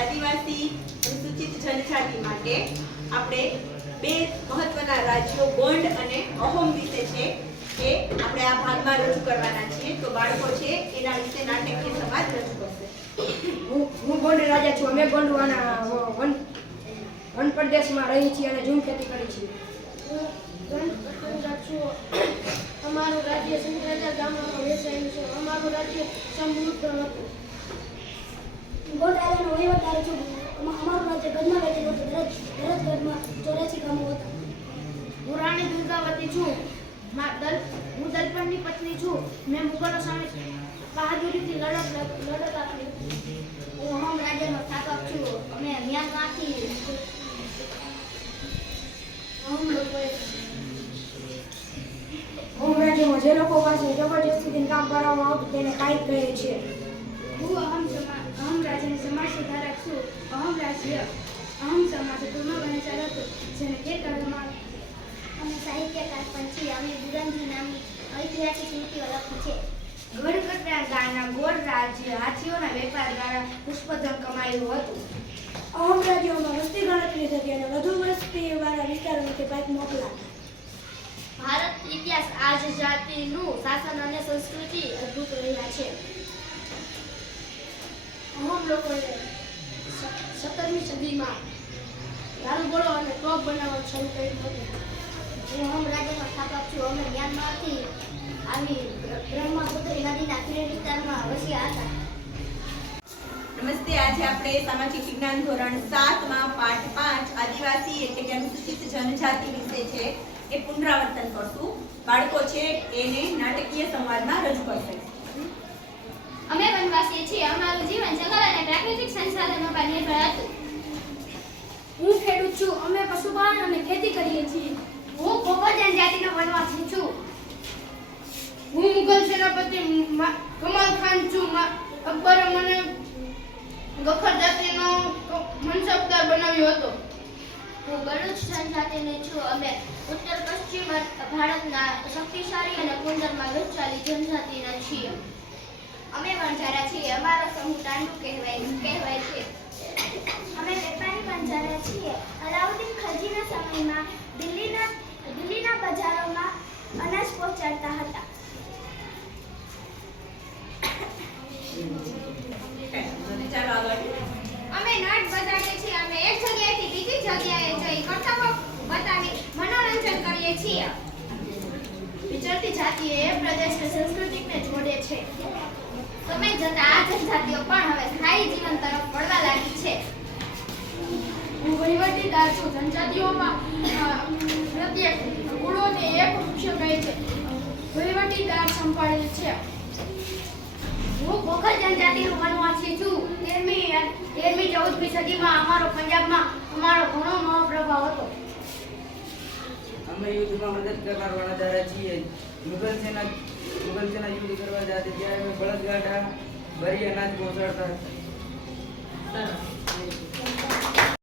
આદિવાસી અનુસૂચિત જનજાતિ માટે આપણે બે મહત્વના રાજ્યો ગોંડ અને અહોમ વિશે છે એ આપણે આ ભાગમાં રજૂ કરવાના છીએ. તો બાળકો છે એના વિશે નાટકીય સંવાદ રજૂ કરશે. હું ગોંડ રાજા છું. અમે ગોંડવાના વન પ્રદેશમાં રહી છીએ અને ઝૂમ ખેતી કરી છીએ. અમારું રાજ્ય સંતરાજા ગામમાં વહેંચાયેલું છે. અમારું રાજ્ય સમૃદ્ધ હતું. ગોંડ રાજાનો વહીવટદાર છું. અમારું રાજ્ય ગઢમાં વહેંચેલું હતું. દરેક ગઢમાં 84 ગામો હતા. હું રાણી દુર્ગાવતી છું. હું દલપતની પત્ની છું. મેં મુગલો સામે બહાદુરીથી લડત આપી. હું અહોમ રાજ્યનો સ્થાપક છું. અમે મ્યાનમારથી અહોમ લોકોએ અહોમ રાજ્યમાં જે લોકો પાસે જબરજસ્તીથી કામ કરવામાં આવતું તેને કાંઈક કહે છે. હું અહમ રાજ્યની સમાજ સુધારક છું. અહમ રાજ્ય અહમ સમાજ પૂર્ણ વહેંચાયેલ હતું જેને કે કરવામાં અમે સાહિત્યકાર પણ છીએ. અમે બુરંજી નામની ઐતિહાસિક કૃતિઓ લખી છે. ગઢકટા ગામના ગોળ રાજ્ય હાથીઓના વેપાર દ્વારા પુષ્પધન કમાયું હતું. અહોમ રાજ્યોમાં વસ્તી ગણતરી થતી અને વધુ વસ્તીવાળા વિસ્તારોમાંથી પાઇપ મોકલાતા. ભારત ઇતિહાસ આજ જાતિનું શાસન અને સંસ્કૃતિ અદ્ભુત રહ્યા છે. અહોમ લોકોએ 17મી સદીમાં દારૂગોળો અને તોપ બનાવવાનું શરૂ કર્યું હતું. હું અહોમ રાજ્યનો સ્થાપક છું. અમે મ્યાનમારથી આવી બ્રહ્મપુત્રી નદીના તીર વિસ્તારમાં વસ્યા હતા. નમસ્તે. આજે આપણે સામાજિક વિજ્ઞાન ધોરણ 7 માં પાઠ 5 આદિવાસી એટલે કે અનુસૂચિત જનજાતિ વિશે છે એ પુનરાવર્તન કરશું. બાળકો છે એને નાટકીય સંવાદમાં રજૂ કરશે. અમે વનવાસી છીએ. અમારું જીવન જંગલ અને પ્રાકૃતિક સંસાધનો પર નિર્ભર હતું. હું ખેડૂત છું. અમે પશુપાલન અને ખેતી કરીએ છીએ. હું કોકો જનજાતિનો વનવાસી છું. હું મુઘલ સેનાપતિ કમાલ ખાન છું. અકબરે મને ગખર જાતિનો મનસબદાર બનાવ્યો હતો. હું બલુચ જનજાતિની છું. અમે ઉત્તર પશ્ચિમ ભારતના શક્તિશાળી અને કુંદરમાં વહેંચાયેલી જનજાતિના છીએ. અમે વણઝારા છીએ. અમારો સમૂહ તાંડુ કહેવાય છે. અમે વેપારી વણઝારા છીએ. અલાઉદ્દીન ખલજીના સમયમાં દિલ્હીના બજારોમાં અનાજ પહોંચાડતા હતા. ચાલો આગળ. અમે નટ બજાવીએ છીએ. અમે એક જગ્યાએથી બીજી જગ્યાએ જઈ કરતબો બતાવી મનોરંજન કરીએ છીએ. વિચરતી જાતિઓ એ પ્રદેશને સંસ્કૃતિને જોડે છે. સમય જતાં આ જનજાતિઓ પણ હવે સ્થાયી જીવન તરફ વળવા લાગી છે. હું વહીવટીદાર છું. જનજાતિઓમાં પ્રત્યેક કુળોને એક મુખ્ય કહે છે. વહીવટીદાર સંભાળે છે. હું ગોખર જનજાતિનો વનવાસી છું. 13મી 14મી સદીમાં અમારો પંજાબમાં ઘણો મહાપ્રભાવ હતો. અમે યુદ્ધમાં મદદ કરવા વાળા છીએ. મુઘલ સેના યુદ્ધ કરવા જતી ત્યારે અમે બળદગાડા ભરી અનાજ પહોંચાડતા હતા. સરસ.